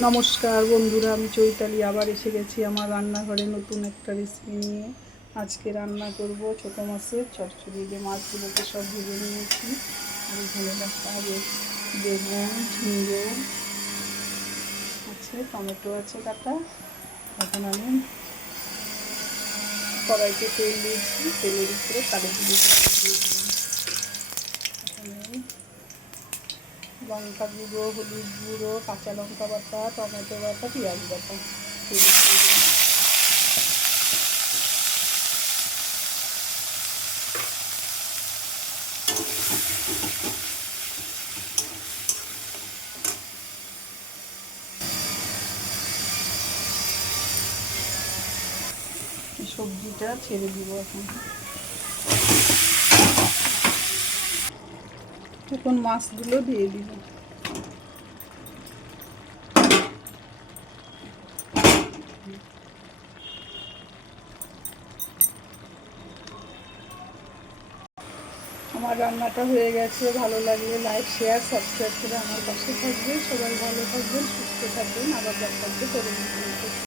নমস্কার বন্ধুরা, আমি চৈতালি, আবার এসে গেছি আমার রান্নাঘরে নতুন একটা রেসিপি নিয়ে। আজকে রান্না করব ছোটো মাছের চচ্চড়ি, যে মাছগুলোকে সব ভেজে নিয়েছি। আর এখানে দেখা হবে বেগুন ঝিঙ্গে আছে, টমেটো আছে কাটা। এখন আমি কড়াইতে তেল দিয়েছি, তেলের উপরে কালোগুলো দিয়ে দিলাম এখানে লঙ্কা গুঁড়ো, হলুদ গুঁড়ো, কাঁচা লঙ্কা বাটা, টমেটো বাটা, পেঁয়াজ বাটা। সবজিটা ছেড়ে দিব এখন। এখন মাছগুলো দিয়ে দিব। আমার রান্নাটা হয়ে গেছে। ভালো লাগলে লাইক, শেয়ার, সাবস্ক্রাইব করে আমার পাশে থাকবে সবাই ভালো থাকবেন, সুস্থ থাকবেন। আবার দেখা পরবর্তী